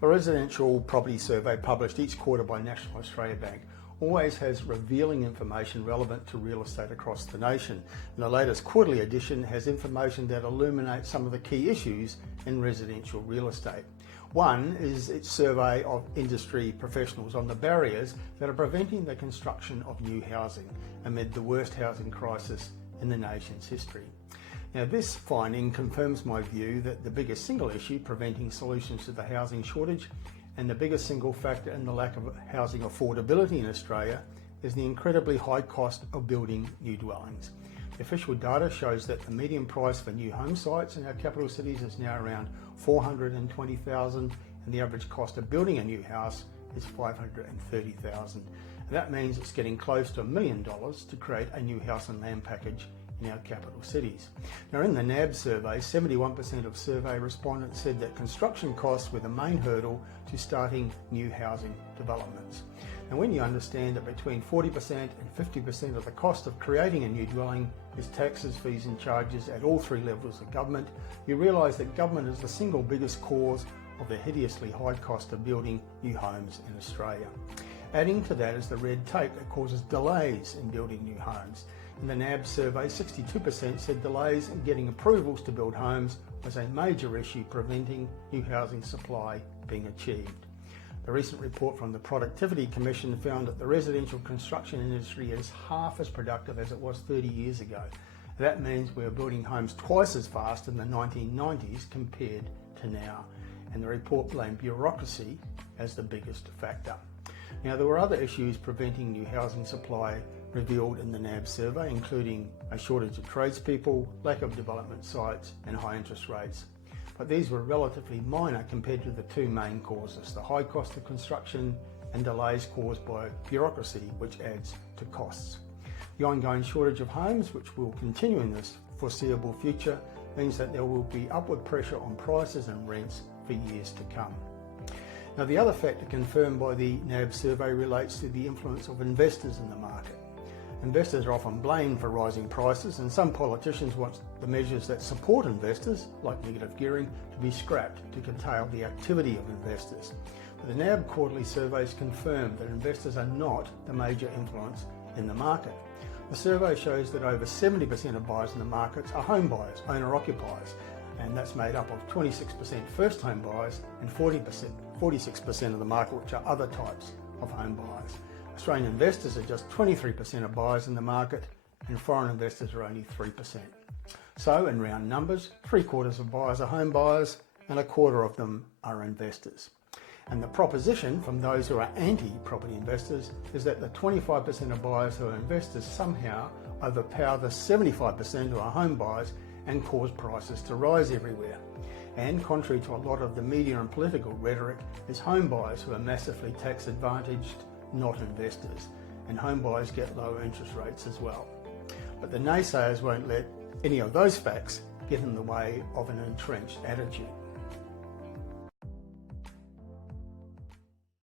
The Residential Property Survey, published each quarter by National Australia Bank, always has revealing information relevant to real estate across the nation. And the latest quarterly edition has information that illuminates some of the key issues in residential real estate. One is its survey of industry professionals on the barriers that are preventing the construction of new housing amid the worst housing crisis in the nation's history. Now, this finding confirms my view that the biggest single issue preventing solutions to the housing shortage and the biggest single factor in the lack of housing affordability in Australia is the incredibly high cost of building new dwellings. The official data shows that the median price for new home sites in our capital cities is now around $420,000, and the average cost of building a new house is $530,000. And that means it's getting close to $1 million to create a new house and land package in our capital cities. Now, in the NAB survey, 71% of survey respondents said that construction costs were the main hurdle to starting new housing developments. Now, when you understand that between 40% and 50% of the cost of creating a new dwelling is taxes, fees and charges at all three levels of government, you realise that government is the single biggest cause of the hideously high cost of building new homes in Australia. Adding to that is the red tape that causes delays in building new homes. In the NAB survey, 62% said delays in getting approvals to build homes was a major issue preventing new housing supply being achieved. The recent report from the Productivity Commission found that the residential construction industry is half as productive as it was 30 years ago. That means we are building homes twice as fast in the 1990s compared to now. And the report blamed bureaucracy as the biggest factor. Now, there were other issues preventing new housing supply revealed in the NAB survey, including a shortage of tradespeople, lack of development sites and high interest rates. But these were relatively minor compared to the two main causes, the high cost of construction and delays caused by bureaucracy, which adds to costs. The ongoing shortage of homes, which will continue in this foreseeable future, means that there will be upward pressure on prices and rents for years to come. Now, the other factor confirmed by the NAB survey relates to the influence of investors in the market. Investors are often blamed for rising prices, and some politicians want the measures that support investors, like negative gearing, to be scrapped to curtail the activity of investors. But the NAB quarterly surveys confirm that investors are not the major influence in the market. The survey shows that over 70% of buyers in the markets are home buyers, owner-occupiers, and that's made up of 26% first home buyers and 46% of the market which are other types of home buyers. Australian investors are just 23% of buyers in the market, and foreign investors are only 3%. So, in round numbers, 3/4 of buyers are home buyers and 1/4 of them are investors. And the proposition from those who are anti-property investors is that the 25% of buyers who are investors somehow overpower the 75% who are home buyers and cause prices to rise everywhere. And contrary to a lot of the media and political rhetoric, it's home buyers who are massively tax advantaged, not investors, and home buyers get lower interest rates as well. But the naysayers won't let any of those facts get in the way of an entrenched attitude.